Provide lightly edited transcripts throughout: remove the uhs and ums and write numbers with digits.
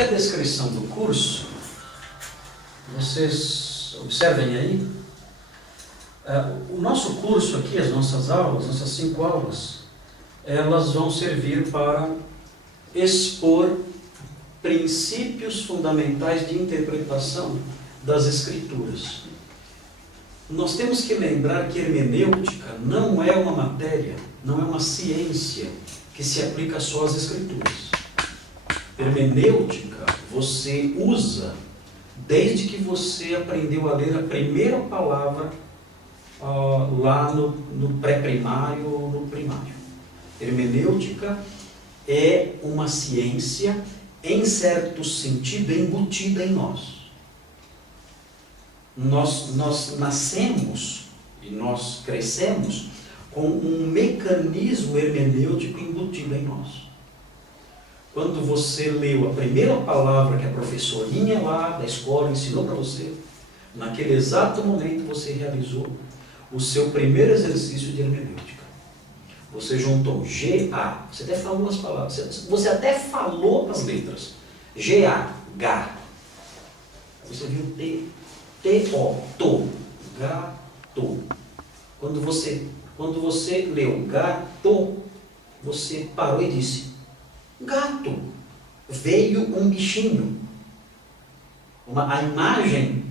aqui é a descrição do curso. Vocês observem aí. O nosso curso aqui, as nossas aulas, nossas 5 aulas, elas vão servir para expor princípios fundamentais de interpretação das Escrituras. Nós temos que lembrar que hermenêutica não é uma matéria, não é uma ciência que se aplica só às Escrituras. Hermenêutica você usa desde que você aprendeu a ler a primeira palavra lá no pré-primário ou no primário. Hermenêutica é uma ciência, em certo sentido, embutida em nós. Nós nascemos e nós crescemos com um mecanismo hermenêutico embutido em nós. Quando você leu a primeira palavra que a professorinha lá da escola ensinou para você, naquele exato momento você realizou o seu primeiro exercício de hermenêutica. Você juntou G-A, você até falou as palavras, você até falou as letras. G-A, G. Você viu T-O, to, gato. Quando você leu gato, você parou e disse, gato. Veio um bichinho. A imagem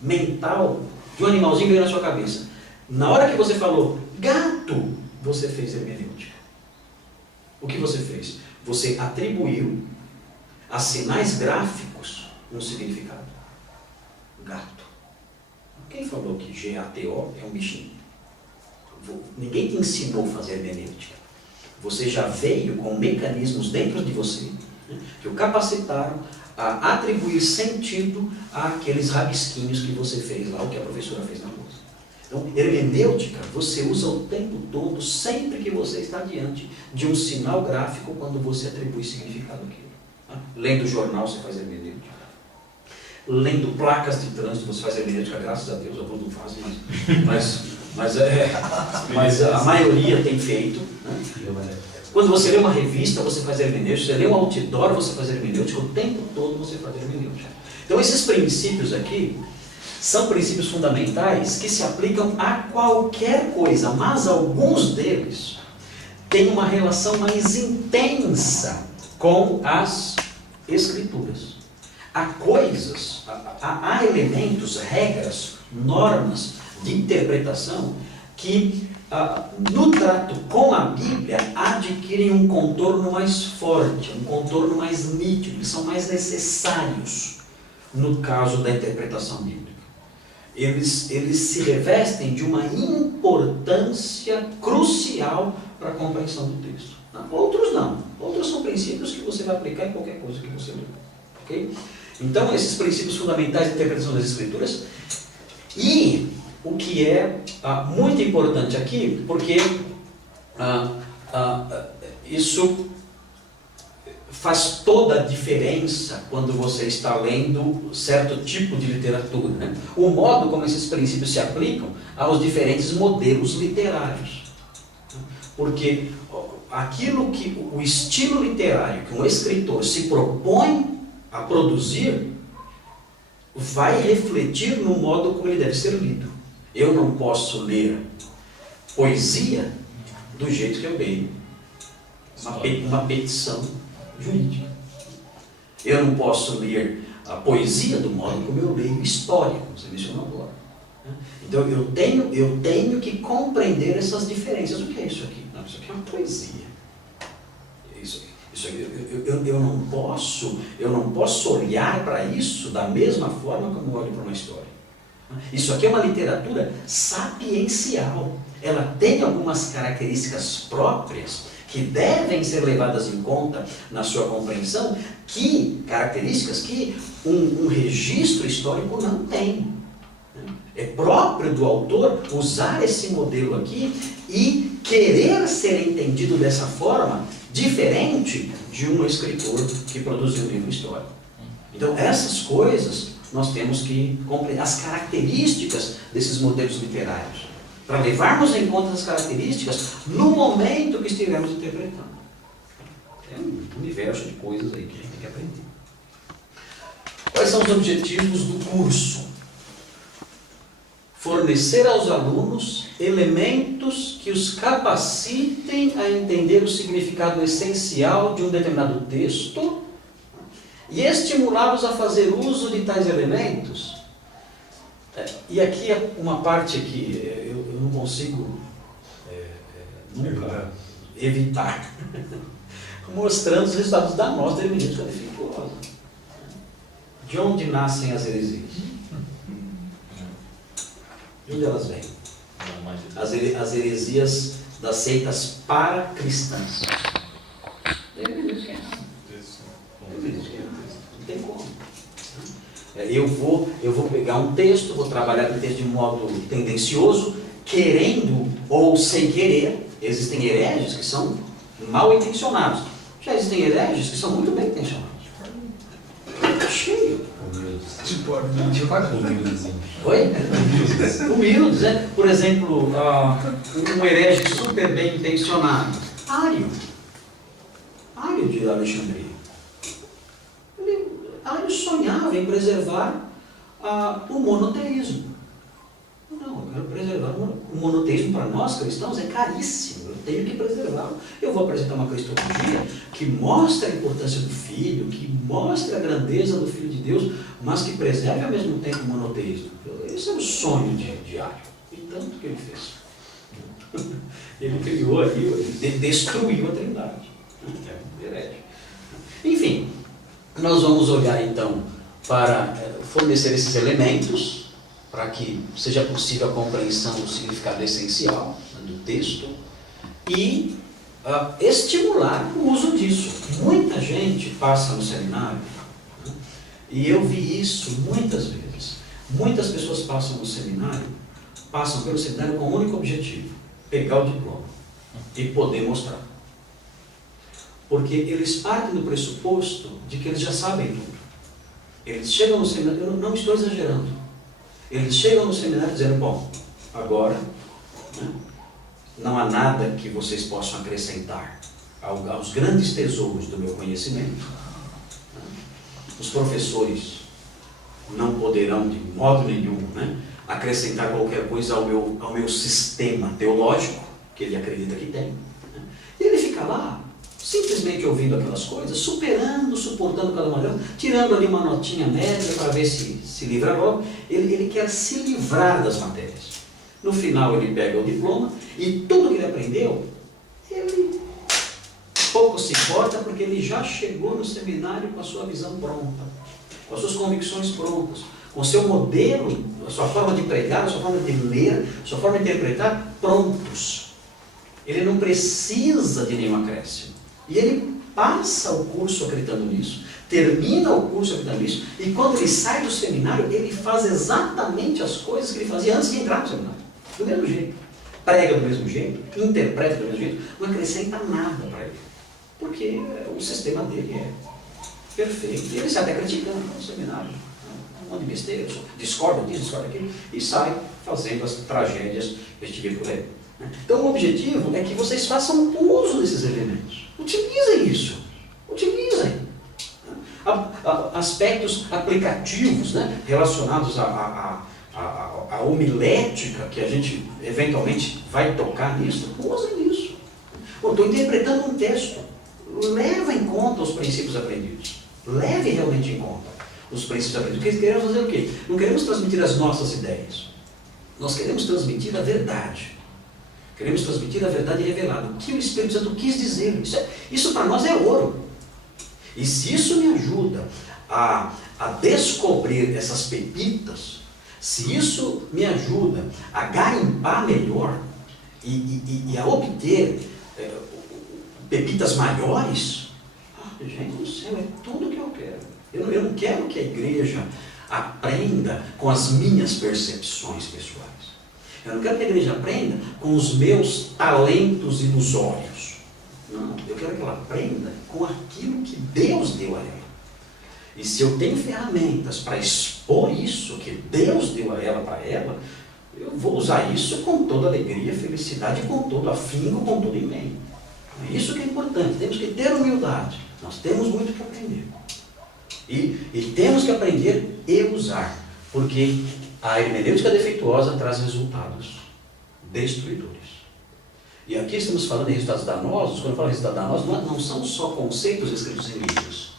mental de um animalzinho veio na sua cabeça. Na hora que você falou gato, você fez hermenêutica. O que você fez? Você atribuiu a sinais gráficos um significado. Gato. Quem falou que G-A-T-O é um bichinho? Ninguém te ensinou a fazer hermenêutica. Você já veio com mecanismos dentro de você, né, que o capacitaram a atribuir sentido àqueles rabisquinhos que você fez lá, o que a professora fez na lousa. Então, hermenêutica você usa o tempo todo, sempre que você está diante de um sinal gráfico, quando você atribui significado àquilo. Né? Lendo jornal, você faz hermenêutica. Lendo placas de trânsito, você faz hermenêutica, graças a Deus, alguns não fazem, mas a maioria tem feito. Né? Quando você lê uma revista, você faz hermenêutica. Você lê um outdoor, você faz hermenêutica. O tempo todo você faz hermenêutica. Então, esses princípios aqui são princípios fundamentais que se aplicam a qualquer coisa, mas alguns deles têm uma relação mais intensa com as Escrituras. Há coisas, há elementos, regras, normas de interpretação que no trato com a Bíblia adquirem um contorno mais forte, um contorno mais nítido, que são mais necessários no caso da interpretação bíblica. Eles se revestem de uma importância crucial para a compreensão do texto. Outros não. Outros são princípios que você vai aplicar em qualquer coisa que você lê. Okay? Então, esses princípios fundamentais de interpretação das Escrituras, e o que é muito importante aqui, porque isso faz toda a diferença quando você está lendo certo tipo de literatura. Né? O modo como esses princípios se aplicam aos diferentes modelos literários. Porque aquilo que o estilo literário que um escritor se propõe a produzir vai refletir no modo como ele deve ser lido. Eu não posso ler poesia do jeito que eu leio uma petição jurídica. Eu não posso ler a poesia do modo como eu leio história, como você mencionou agora. Então eu tenho que compreender essas diferenças. O que é isso aqui? Não, isso aqui é uma poesia. Eu não posso olhar para isso da mesma forma como eu olho para uma história. Isso aqui é uma literatura sapiencial. Ela tem algumas características próprias que devem ser levadas em conta na sua compreensão, características que um registro histórico não tem. É próprio do autor usar esse modelo aqui e querer ser entendido dessa forma, diferente de um escritor que produziu um livro histórico. Então, essas coisas nós temos que compreender, as características desses modelos literários, para levarmos em conta essas características no momento que estivermos interpretando. É um universo de coisas aí que a gente tem que aprender. são os objetivos do curso? Fornecer aos alunos elementos que os capacitem a entender o significado essencial de um determinado texto e estimulá-los a fazer uso de tais elementos. E aqui é uma parte que eu não consigo nunca evitar, mostrando os resultados da nossa hermenêutica defeituosa. De onde nascem as heresias? De onde elas vêm? As heresias das seitas para-cristãs. Não tem como. Eu vou pegar um texto, vou trabalhar aquele texto de modo tendencioso, querendo ou sem querer. Existem hereges que são mal intencionados. Já existem hereges que são muito bem intencionados. Cheio. Oi? Humildes, né? Por exemplo, um herege super bem intencionado. Ário de Alexandria. Ário sonhava em preservar o monoteísmo. Não, eu quero preservar o monoteísmo. Para nós cristãos é caríssimo, eu tenho que preservá-lo. Eu vou apresentar uma cristologia que mostra a importância do Filho, que mostra a grandeza do Filho de Deus, mas que preserve ao mesmo tempo o monoteísmo. Esse é o sonho de Ário, e tanto que ele fez. Ele criou ali, ele destruiu a Trindade. É um herege. Enfim, nós vamos olhar então para fornecer esses elementos para que seja possível a compreensão do significado essencial do texto e estimular o uso disso. Muita gente passa no seminário, e eu vi isso muitas vezes. Muitas pessoas passam pelo seminário com o único objetivo: pegar o diploma e poder mostrar. Porque eles partem do pressuposto de que eles já sabem tudo. Eles chegam no seminário, eu não estou exagerando, eles chegam no seminário dizendo: bom, agora não há nada que vocês possam acrescentar aos grandes tesouros do meu conhecimento. Os professores não poderão de modo nenhum acrescentar qualquer coisa ao meu sistema teológico, que ele acredita que tem. E ele fica lá, simplesmente ouvindo aquelas coisas, superando, suportando cada uma delas, tirando ali uma notinha média para ver se livra logo. Ele quer se livrar das matérias. No final ele pega o diploma e tudo que ele aprendeu, ele pouco se importa, porque ele já chegou no seminário com a sua visão pronta, com as suas convicções prontas, com o seu modelo, a sua forma de pregar, a sua forma de ler, a sua forma de interpretar, prontos. Ele não precisa de nenhum acréscimo. E ele passa o curso acreditando nisso, termina o curso acreditando nisso, e quando ele sai do seminário, ele faz exatamente as coisas que ele fazia antes de entrar no seminário. Do mesmo jeito. Prega do mesmo jeito, interpreta do mesmo jeito, não acrescenta nada para ele. Porque o sistema dele é perfeito. E ele sai até criticando no seminário. Um monte de besteira, discorda disso, discorda daquilo, e sai fazendo as tragédias que estive por aí. Então o objetivo é que vocês façam uso desses elementos. Utilizem isso. Utilizem. Aspectos aplicativos, relacionados à homilética, que a gente eventualmente vai tocar nisso, usem isso. Estou interpretando um texto. Leva em conta os princípios aprendidos. Leve realmente em conta os princípios aprendidos. Porque queremos fazer o quê? Não queremos transmitir as nossas ideias. Nós queremos transmitir a verdade. Queremos transmitir a verdade revelada. O que o Espírito Santo quis dizer. Isso para nós é ouro. E se isso me ajuda a descobrir essas pepitas, se isso me ajuda a garimpar melhor e a obter pepitas maiores, gente do céu, é tudo que eu quero. Eu não quero que a igreja aprenda com as minhas percepções pessoais. Eu não quero que a igreja aprenda com os meus talentos ilusórios. Não, eu quero que ela aprenda com aquilo que Deus deu a ela. E se eu tenho ferramentas para expor isso que Deus deu a ela, para ela, eu vou usar isso com toda alegria, felicidade, com todo afinco, com todo empenho. É isso que é importante. Temos que ter humildade. Nós temos muito que aprender. E temos que aprender e usar, porque a hermenêutica defeituosa traz resultados destruidores. E aqui estamos falando de resultados danosos. Quando eu falo de resultados danosos, não são só conceitos escritos em livros.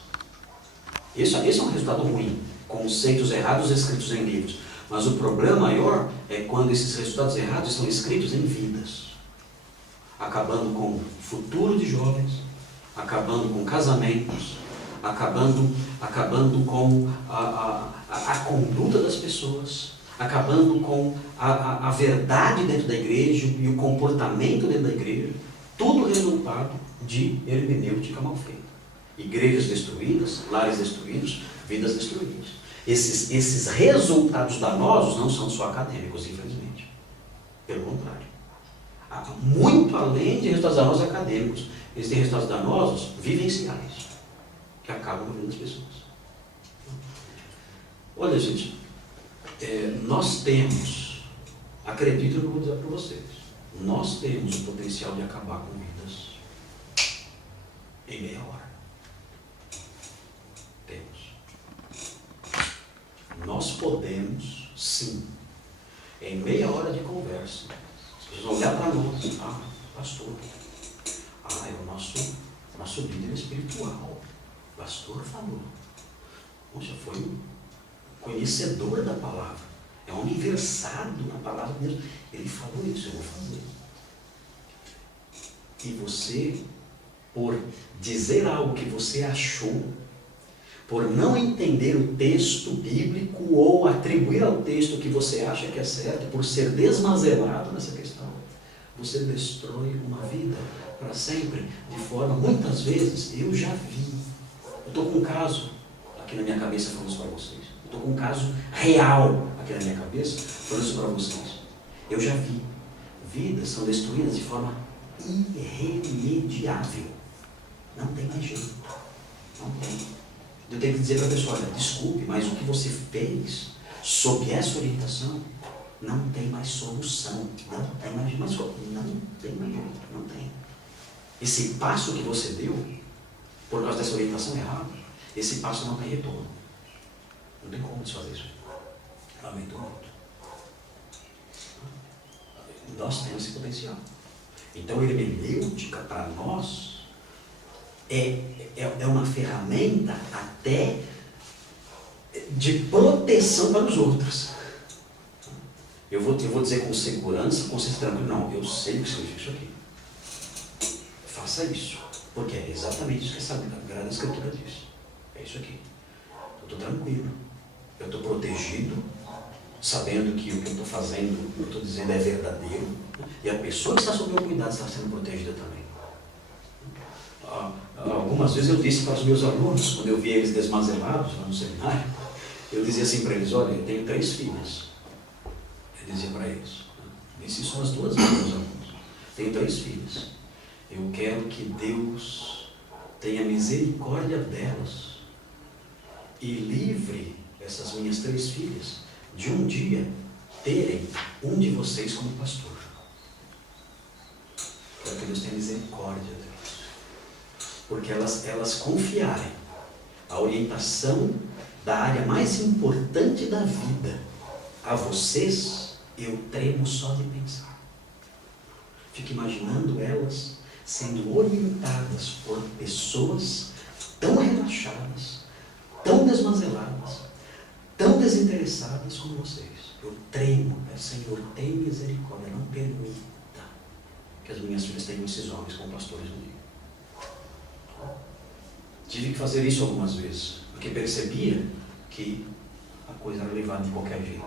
Esse é um resultado ruim. Conceitos errados escritos em livros. Mas o problema maior é quando esses resultados errados estão escritos em vidas. Acabando com o futuro de jovens, acabando com casamentos, acabando com a conduta das pessoas, acabando com a verdade dentro da igreja e o comportamento dentro da igreja. Tudo resultado de hermenêutica mal feita. Igrejas destruídas, lares destruídos, vidas destruídas. Esses resultados danosos não são só acadêmicos, infelizmente. Pelo contrário. Muito além de resultados danosos acadêmicos, existem resultados danosos vivenciais, que acabam com a vida das pessoas. Olha, gente, nós temos, acredito no que eu vou dizer para vocês, nós temos o potencial de acabar com vidas em meia hora. Nós podemos, sim, em meia hora de conversa, as pessoas vão olhar para nós, pastor, é o nosso líder espiritual, o pastor falou, poxa, foi um conhecedor da palavra, é um homem versado na palavra de Deus, ele falou isso, eu vou fazer. E você, por dizer algo que você achou, por não entender o texto bíblico ou atribuir ao texto que você acha que é certo, por ser desmazelado nessa questão, você destrói uma vida para sempre, de forma, muitas vezes, eu já vi. Eu estou com um caso aqui na minha cabeça falando isso para vocês. Eu estou com um caso real aqui na minha cabeça falando isso para vocês. Eu já vi. Vidas são destruídas de forma irremediável. Não tem mais jeito. Não tem. Eu tenho que dizer para a pessoa, olha, desculpe, mas o que você fez sob essa orientação não tem mais solução, não tem mais jeito, não tem. Esse passo que você deu, por causa dessa orientação errada, esse passo não tem retorno. Não tem como desfazer isso. Lamento muito. Nós temos esse potencial. Então, hermenêutica para nós é uma ferramenta até de proteção para os outros. Eu vou dizer com segurança, com certeza tranquilo, não, eu sei o que significa isso aqui. Faça isso, porque é exatamente isso que essa Sagrada Escritura diz. É isso aqui. Eu estou tranquilo, eu estou protegido, sabendo que o que eu estou fazendo, eu estou dizendo é verdadeiro, e a pessoa que está sob meu cuidado está sendo protegida também. Algumas vezes eu disse para os meus alunos, quando eu via eles desmazelados lá no seminário, eu dizia assim para eles, olha, eu tenho 3 filhas. Eu dizia para eles, disse isso umas 2 vezes, meus alunos. Tenho 3 filhas. Eu quero que Deus tenha misericórdia delas e livre essas minhas 3 filhas de um dia terem um de vocês como pastor. Quero que Deus tenha misericórdia delas. Porque elas confiarem a orientação da área mais importante da vida a vocês, eu tremo só de pensar. Fico imaginando elas sendo orientadas por pessoas tão relaxadas, tão desmazeladas, tão desinteressadas como vocês. Eu tremo, Senhor, tem misericórdia, não permita que as minhas filhas tenham esses homens como pastores no dia. Tive que fazer isso algumas vezes, porque percebia que a coisa era levada de qualquer jeito,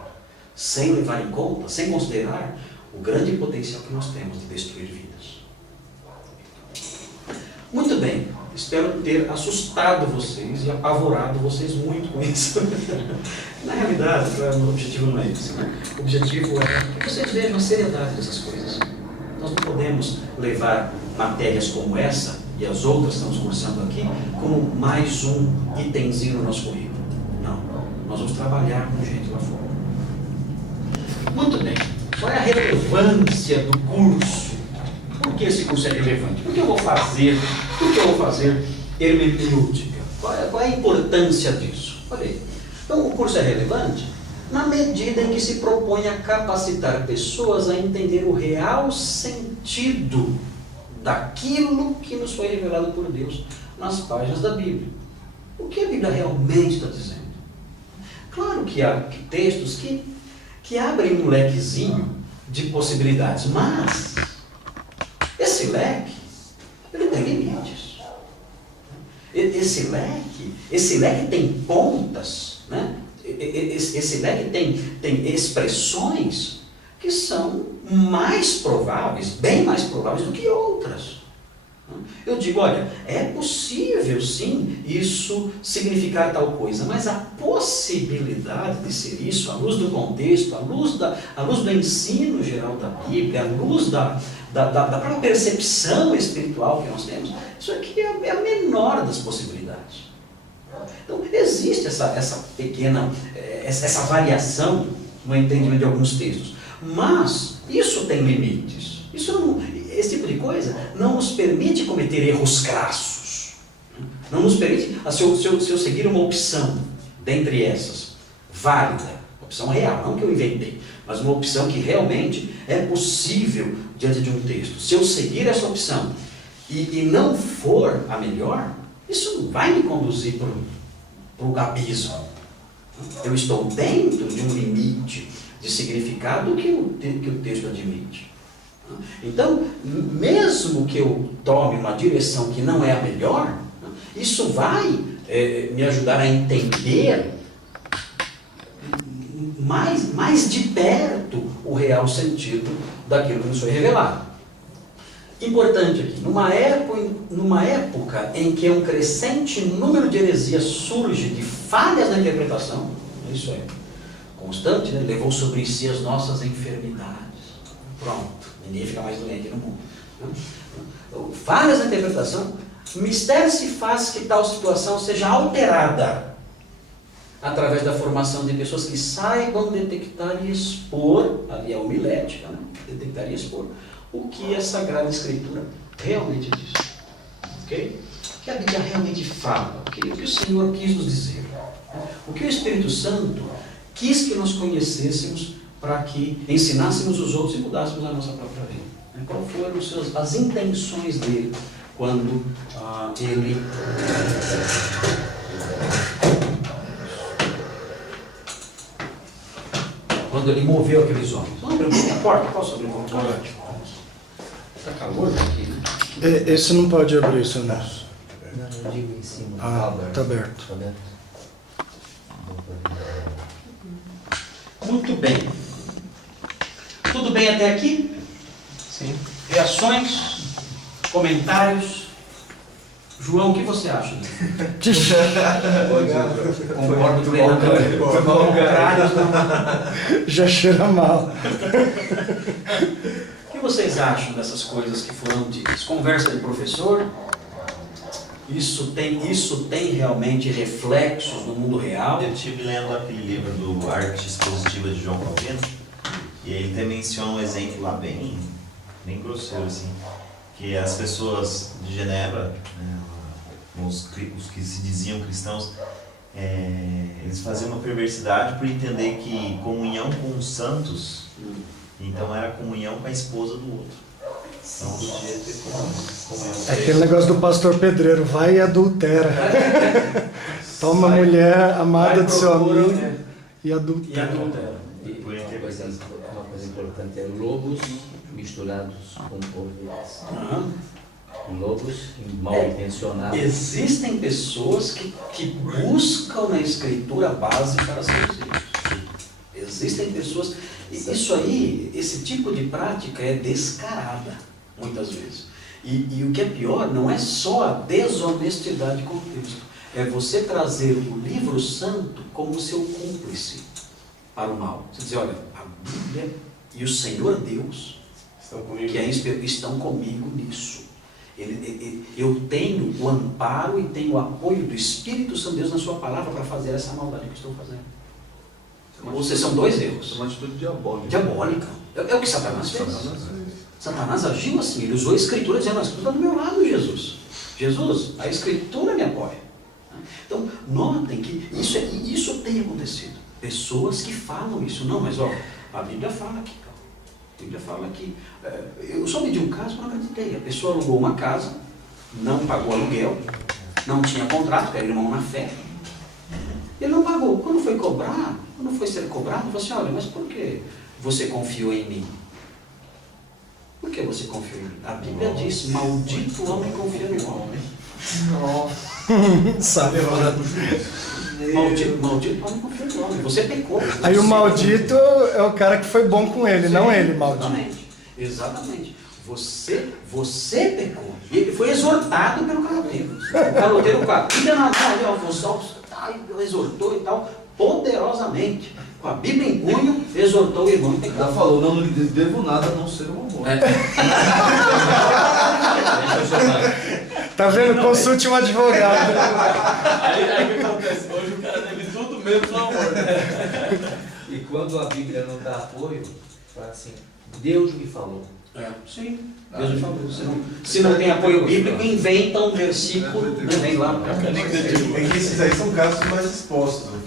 sem levar em conta, sem considerar o grande potencial que nós temos de destruir vidas. Muito bem, espero ter assustado vocês e apavorado vocês muito com isso. Na realidade, o objetivo não é esse, né? O objetivo é que vocês vejam a seriedade dessas coisas. Nós não podemos levar matérias como essa e as outras que estamos cursando aqui como mais um itemzinho no nosso currículo. Não, nós vamos trabalhar com jeito lá fora. Muito bem, qual é a relevância do curso? Por que esse curso é relevante? Por que eu vou fazer hermenêutica? Qual é a importância disso? Olha aí. Então, o curso é relevante na medida em que se propõe a capacitar pessoas a entender o real sentido daquilo que nos foi revelado por Deus nas páginas da Bíblia. O que a Bíblia realmente está dizendo? Claro que há textos que abrem um lequezinho de possibilidades, mas esse leque, ele tem limites. Esse leque tem pontas, né? Esse leque tem expressões que são mais prováveis, bem mais prováveis do que outras. Eu digo, olha, é possível sim isso significar tal coisa, mas a possibilidade de ser isso, à luz do contexto, à luz do ensino geral da Bíblia, à luz da própria percepção espiritual que nós temos, isso aqui é a menor das possibilidades. Então, existe essa pequena, essa variação no entendimento de alguns textos, mas isso tem limites. Esse tipo de coisa não nos permite cometer erros crassos. Não nos permite, se eu seguir uma opção dentre essas, válida, opção real, não que eu inventei, mas uma opção que realmente é possível diante de um texto. Se eu seguir essa opção e não for a melhor, isso não vai me conduzir para o abismo. Eu estou dentro de um limite de significado que o texto admite. Então, mesmo que eu tome uma direção que não é a melhor, isso vai me ajudar a entender mais de perto o real sentido daquilo que nos foi revelado. Importante aqui, numa época em que um crescente número de heresias surge de falhas na interpretação, isso é constante, né? Levou sobre si as nossas enfermidades. Pronto, ninguém fica mais doente no mundo. Falhas na interpretação, o mistério se faz que tal situação seja alterada através da formação de pessoas que saibam detectar e expor, ali é a homilética, né? Detectar e expor o que a Sagrada Escritura realmente diz. Ok? O que a Bíblia realmente fala, o que o Senhor quis nos dizer, o que o Espírito Santo quis que nós conhecêssemos para que ensinássemos os outros e mudássemos a nossa própria vida. Qual foram as intenções dele quando ele moveu aqueles homens? Vamos abrir um pouquinho a porta? Posso abrir um pouquinho a porta? Está calor aqui, né? Esse não pode abrir, seu Nelson. Não, eu digo em cima. Está aberto. Está aberto. Muito bem. Tudo bem até aqui? Sim. Reações? Comentários? João, o que você acha? Concordo plenamente. Já cheira mal. O que vocês acham dessas coisas que foram ditas? Conversa de professor? Isso tem realmente reflexos no mundo real? Eu estive lendo aquele livro do Arte Expositiva de João Calvino, e ele até menciona um exemplo lá bem grosseiro, assim, que as pessoas de Genebra, né, os que se diziam cristãos, eles faziam uma perversidade por entender que comunhão com os santos, então era comunhão com a esposa do outro. Então podia ter comunhão. É aquele negócio do pastor pedreiro, vai e adultera. Toma a mulher amada do seu amigo e adultera. Uma coisa importante é lobos misturados com ovelhas. Lobos mal intencionados. Existem pessoas que buscam na Escritura base para seus erros. Existem pessoas. Isso aí, esse tipo de prática é descarada, muitas vezes. E o que é pior, não é só a desonestidade com o texto. É você trazer o livro santo como seu cúmplice para o mal. Você dizer, olha, a Bíblia e o Senhor Deus estão comigo nisso. Eu tenho o amparo e tenho o apoio do Espírito Santo de Deus na sua palavra para fazer essa maldade que estou fazendo. Ou seja, são dois erros. É uma atitude diabólica. Diabólica. É o que Satanás fez. Satanás agiu assim, ele usou a Escritura dizendo, a Escritura está do meu lado, Jesus. Jesus, a Escritura me apoia. Então, notem que isso tem acontecido. Pessoas que falam isso. Não, mas a Bíblia fala aqui. A Bíblia fala aqui. Eu soube de um caso que eu não acreditei. A pessoa alugou uma casa, não pagou aluguel, não tinha contrato, que era irmão na fé. Ele não pagou. Quando foi ser cobrado, ele falou assim, olha, mas por que você confiou em mim? Por que você confiou em mim? A Bíblia diz, maldito o homem que confia no homem. Sabe? Maldito o homem que confia no homem. Você pecou. Aí o maldito é o cara que foi bom com ele, não ele, maldito. Exatamente. Você pecou. E ele foi exortado pelo caloteiro. O caloteiro exortou e tal, poderosamente. Com a Bíblia em punho, exortou o irmão. Ela falou, não lhe devo nada a não ser um amor. Tá vendo? Consulte um advogado. Aí o que acontece? Hoje o cara deve tudo menos o amor. E quando a Bíblia não dá apoio, fala assim, Deus me falou. Sim, Deus me falou. Se não tem apoio bíblico, inventa um versículo, vem lá. É que esses aí são casos mais expostos, né?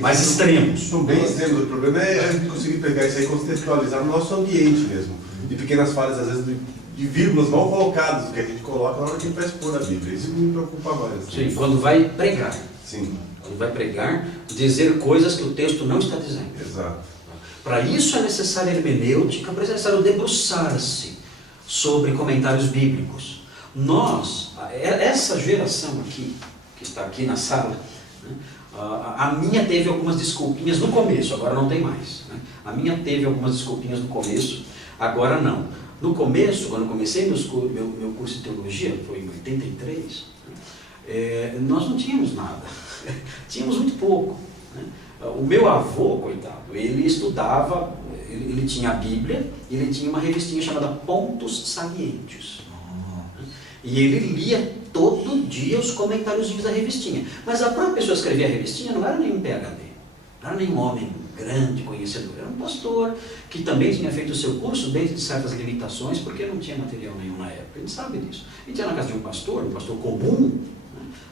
Mais extremos. São bem extremos. O problema é a gente conseguir pegar isso aí e contextualizar no nosso ambiente mesmo. De pequenas falhas, às vezes, de vírgulas mal colocadas, que a gente coloca na hora que a gente vai expor a Bíblia. Isso me preocupa mais. Sim, quando vai pregar. Sim. Quando vai pregar, dizer coisas que o texto não está dizendo. Exato. Para isso é necessária hermenêutica, para isso é necessário debruçar-se sobre comentários bíblicos. Essa geração aqui, que está aqui na sala, né, a minha teve algumas desculpinhas no começo, agora não tem mais. Né? A minha teve algumas desculpinhas no começo, agora não. No começo, quando eu comecei meu curso de teologia, foi em 83, nós não tínhamos nada, tínhamos muito pouco. Né? O meu avô, coitado, ele estudava, ele tinha a Bíblia, e ele tinha uma revistinha chamada Pontos Salientes. E ele lia todo dia os comentáriozinhos da revistinha. Mas a própria pessoa que escrevia a revistinha não era nenhum PhD, não era nenhum homem grande conhecedor, era um pastor que também tinha feito o seu curso dentro de certas limitações, porque não tinha material nenhum na época, a gente sabe disso. A gente ia na casa de um pastor comum,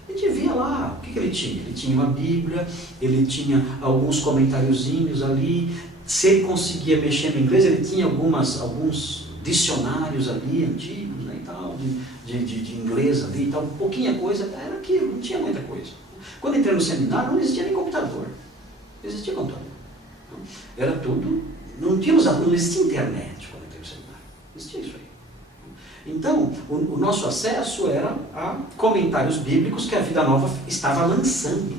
a gente via lá, o que ele tinha? Ele tinha uma Bíblia, ele tinha alguns comentáriozinhos ali, se ele conseguia mexer no inglês, ele tinha alguns dicionários ali, antigos, né, e tal, de inglês ali e tal, pouquinha coisa, era aquilo, não tinha muita coisa. Quando entrei no seminário, não existia nem computador, não existia computador. Era tudo, não existia internet quando entrei no seminário, não existia isso aí. Então, o nosso acesso era a comentários bíblicos que a Vida Nova estava lançando,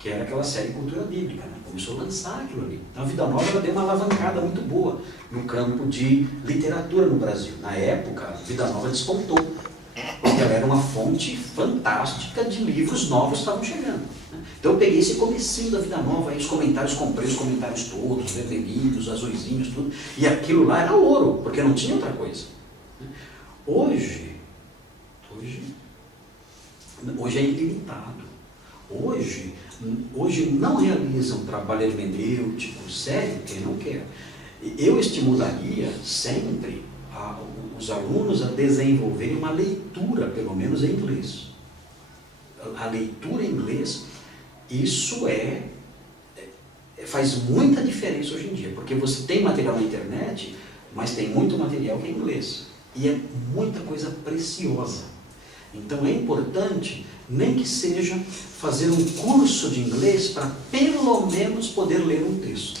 que era aquela série Cultura Bíblica, né? Começou a lançar aquilo ali. Então a Vida Nova deu uma alavancada muito boa no campo de literatura no Brasil. Na época, a Vida Nova despontou, porque ela era uma fonte fantástica de livros novos que estavam chegando. Né? Então eu peguei esse comecinho da Vida Nova, aí os comentários, comprei os comentários todos, vermelhinhos, azuisinhos, tudo, e aquilo lá era ouro, porque não tinha outra coisa. Hoje é ilimitado. Hoje não realiza um trabalho hermenêutico sério quem não quer. Eu estimularia sempre os alunos a desenvolverem uma leitura, pelo menos em inglês. A leitura em inglês, isso faz muita diferença hoje em dia, porque você tem material na internet, mas tem muito material que é em inglês. E é muita coisa preciosa. Então é importante, nem que seja fazer um curso de inglês para pelo menos poder ler um texto.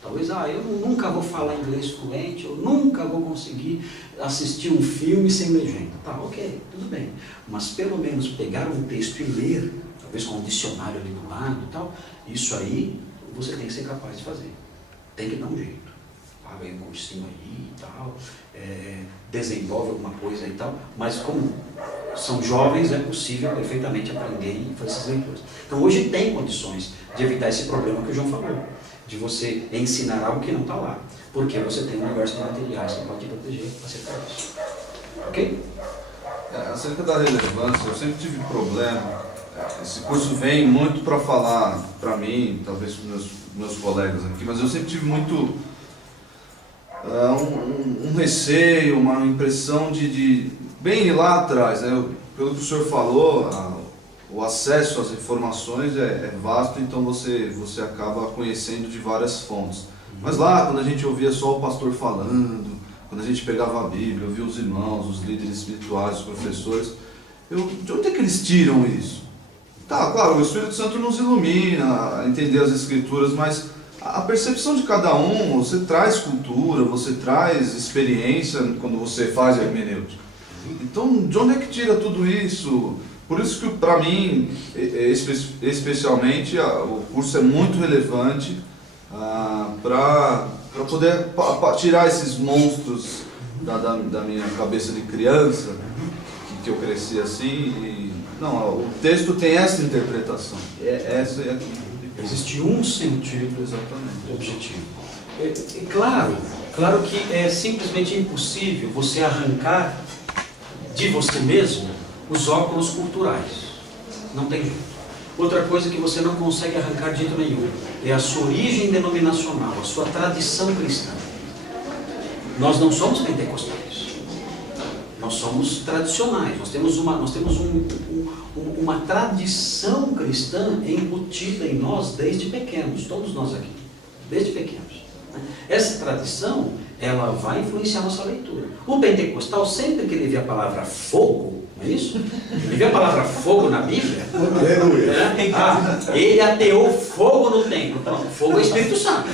Talvez, eu nunca vou falar inglês fluente, eu nunca vou conseguir assistir um filme sem legenda. Tá, ok, tudo bem. Mas pelo menos pegar um texto e ler, talvez com um dicionário ali do lado e tal, isso aí você tem que ser capaz de fazer. Tem que dar um jeito. Paga aí um cursinho aí e tal, desenvolve alguma coisa e tal, mas como são jovens, é possível perfeitamente aprender e fazer essas leituras. Então hoje tem condições de evitar esse problema que o João falou, de você ensinar algo que não está lá, porque você tem um universo de materiais que pode te proteger acerca disso. Ok? Acerca da relevância, eu sempre tive problema. Esse curso vem muito para falar para mim, talvez para os meus colegas aqui, mas eu sempre tive muito um receio, uma impressão de bem lá atrás, né? Pelo que o senhor falou, o acesso às informações é vasto, então você acaba conhecendo de várias fontes. Mas lá, quando a gente ouvia só o pastor falando, quando a gente pegava a Bíblia, ouvia os irmãos, os líderes espirituais, os professores, de onde é que eles tiram isso? Tá, claro, o Espírito Santo nos ilumina a entender as Escrituras, mas a percepção de cada um, você traz cultura, você traz experiência quando você faz a hermenêutica. Então, de onde é que tira tudo isso? Por isso que, para mim, especialmente, o curso é muito relevante para poder tirar esses monstros da minha cabeça de criança, que eu cresci assim. E, não, o texto tem essa interpretação, essa e aqui. Existe um sentido Exatamente. objetivo. Claro que é simplesmente impossível você arrancar de você mesmo os óculos culturais. Não tem jeito. Outra coisa que você não consegue arrancar de jeito nenhum é a sua origem denominacional, a sua tradição cristã. Nós não somos pentecostais. Nós somos tradicionais. Nós temos uma tradição cristã embutida em nós desde pequenos, todos nós aqui, desde pequenos. Essa tradição, ela vai influenciar a nossa leitura. O pentecostal, sempre que ele vê a palavra fogo, não é isso? Ele vê a palavra fogo na Bíblia, ele ateou fogo no templo. Pronto, fogo é Espírito Santo.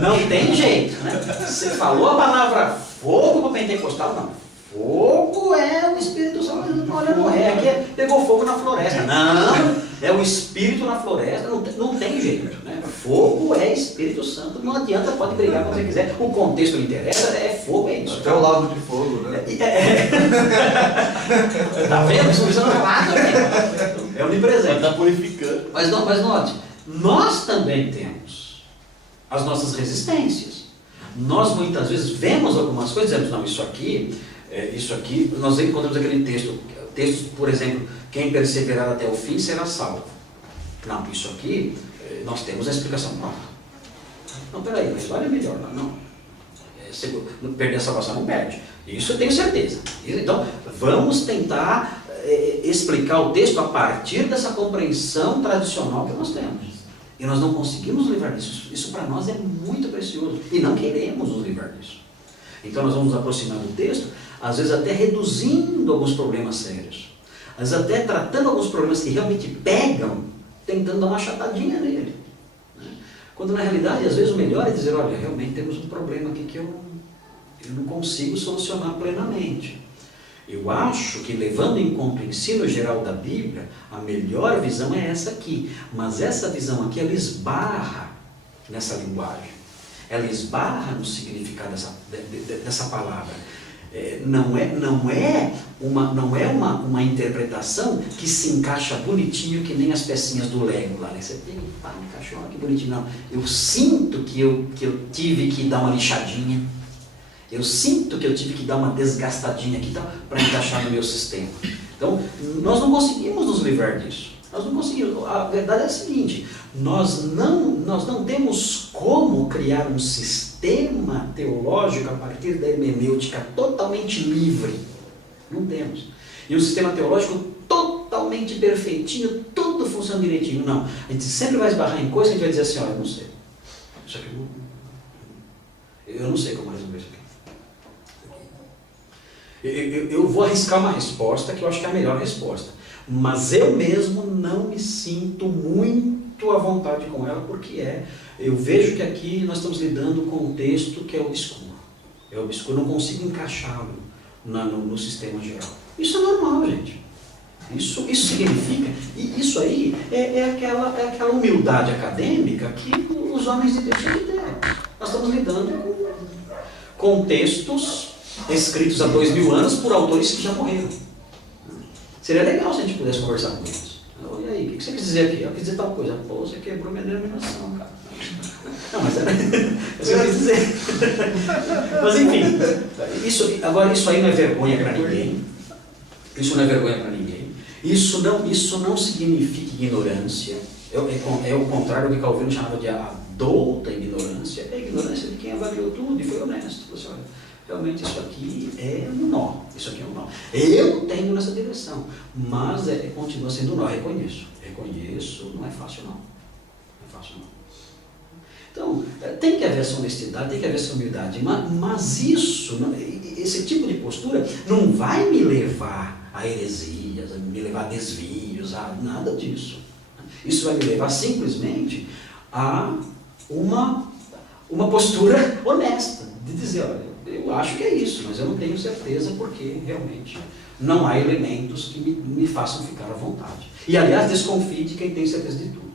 Não tem jeito, né? Você falou a palavra fogo para o pentecostal, não. Fogo é o Espírito Santo. Olha, não é, aqui pegou fogo na floresta. Não, é o Espírito na floresta, não tem jeito, né? Fogo é Espírito Santo, não adianta, pode brigar quando você quiser, o contexto não interessa, é fogo, é isso. Até o lado de fogo, né? Tá vendo? Isso precisa falar também. É onipresente. Está purificando. Mas note, nós também temos as nossas resistências. Nós muitas vezes vemos algumas coisas e dizemos, não, isso aqui, nós encontramos aquele texto, por exemplo, quem perseverar até o fim será salvo. Não, isso aqui, nós temos a explicação pronta. Não, peraí, mas olha melhor, não. Perder a salvação não perde. Isso eu tenho certeza. Então, vamos tentar explicar o texto a partir dessa compreensão tradicional que nós temos. E nós não conseguimos nos livrar disso. Isso para nós é muito precioso. E não queremos nos livrar disso. Então nós vamos nos aproximar do texto, às vezes até reduzindo alguns problemas sérios. Às vezes até tratando alguns problemas que realmente pegam, tentando dar uma chatadinha nele. Quando na realidade, às vezes o melhor é dizer, olha, realmente temos um problema aqui que eu não consigo solucionar plenamente. Eu acho que, levando em conta o ensino geral da Bíblia, a melhor visão é essa aqui. Mas essa visão aqui, ela esbarra nessa linguagem. Ela esbarra no significado dessa palavra. Não é uma interpretação que se encaixa bonitinho, que nem as pecinhas do Lego lá. Né? Você tem, encaixou, que bonitinho. Não. Eu sinto que eu tive que dar uma lixadinha. Eu sinto que eu tive que dar uma desgastadinha aqui para encaixar no meu sistema. Então, nós não conseguimos nos livrar disso. Nós não conseguimos. A verdade é a seguinte, nós não temos como criar um sistema teológico a partir da hermenêutica totalmente livre. Não temos. E um sistema teológico totalmente perfeitinho, tudo funciona direitinho. Não. A gente sempre vai esbarrar em coisas que a gente vai dizer assim, olha, eu não sei. Isso aqui eu não sei como resolver isso aqui. Eu vou arriscar uma resposta que eu acho que é a melhor resposta. Mas eu mesmo não me sinto muito à vontade com ela, porque eu vejo que aqui nós estamos lidando com um texto que é obscuro. É obscuro, eu não consigo encaixá-lo no sistema geral. Isso é normal, gente. Isso significa, e isso aí é aquela humildade acadêmica que os homens de Deus têm que ter. Nós estamos lidando com textos escritos há 2000 anos por autores que já morreram. Seria legal se a gente pudesse conversar com eles. E aí, o que você quis dizer aqui? Eu quis dizer tal coisa. Pô, você quebrou minha denominação, cara. Não, mas eu quis dizer. Mas enfim, isso aí não é vergonha para ninguém. Isso não é vergonha para ninguém. Isso não significa ignorância. É o contrário do que Calvino chamava de adulta ignorância. É a ignorância de quem avaliou tudo e foi honesto. Você olha, realmente isso aqui é um nó, isso aqui é um nó. Eu tenho nessa direção, mas continua sendo um nó, reconheço, não é fácil não, não é fácil não. Então, tem que haver essa honestidade, tem que haver essa humildade, mas isso, esse tipo de postura não vai me levar a heresias, me levar a desvios, a nada disso. Isso vai me levar simplesmente a uma postura honesta, de dizer, olha, eu acho que é isso, mas eu não tenho certeza porque realmente não há elementos que me façam ficar à vontade. E aliás, desconfie de quem tem certeza de tudo.